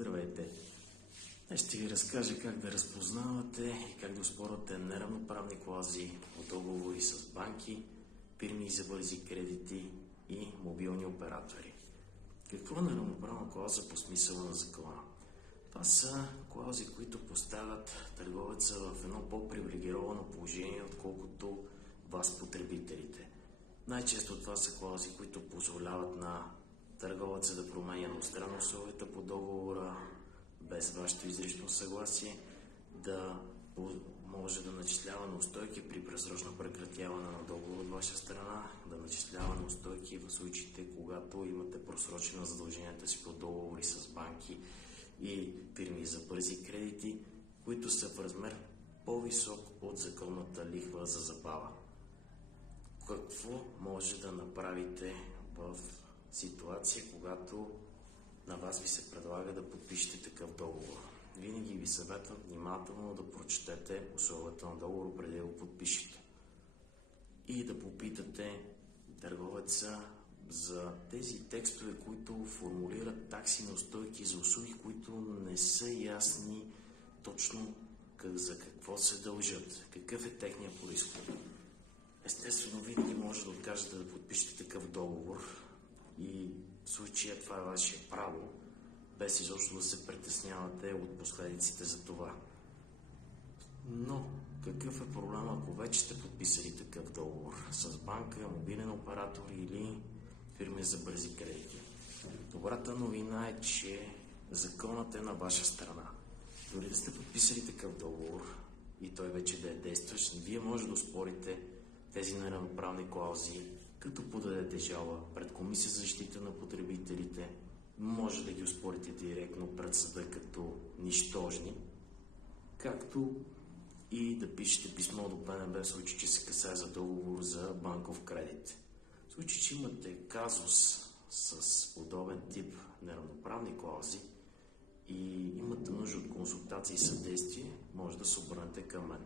Здравейте! Днес ще ви разкажа как да разпознавате и как да оспорвате неравноправни клаузи от договори с банки, фирми за бързи кредити и мобилни оператори. Какво е неравноправна клауза по смисъла на закона? Това са клаузи, които поставят търговеца в едно по-привилегировано положение, отколкото вас, потребителите. Най-често това са клаузи, които позволяват на търговеца да променя едностранно условията по договора, без вашето изрично съгласие, да може да начислява неустойки при предсрочно прекратяване на договор от ваша страна, да начислява неустойки в случаите, когато имате просрочено задълженията си по договори с банки и фирми за бързи кредити, които са в размер по-висок от законната лихва за забава. Какво може да направите в ситуация, когато на вас ви се предлага да подпишете такъв договор? Винаги ви съветвам внимателно да прочетете условията на договор преди да го подпишете и да попитате търговеца за тези текстове, които формулират такси, неустойки за услуги, които не са ясни точно за какво се дължат, какъв е техният произход. Естествено, винаги може да откажете да подпишете такъв договор и в случая това е ваше право, без изобщо да се притеснявате от последиците за това. Но какъв е проблема, ако вече сте подписали такъв договор с банка, мобилен оператор или фирми за бързи кредити? Добрата новина е, че законът е на ваша страна. Дори да сте подписали такъв договор и той вече да е действащ, вие може да оспорите тези неравноправни клаузи, като подадете жалба пред Комисия за защита на потребителите, може да ги оспорите директно пред съда като нищожни, както и да пишете писмо до БНБ в случай, че се касае за договор за банков кредит. В случай, че имате казус с подобен тип неравноправни клаузи и имате нужда от консултации и съдействие, може да се обърнете към мен.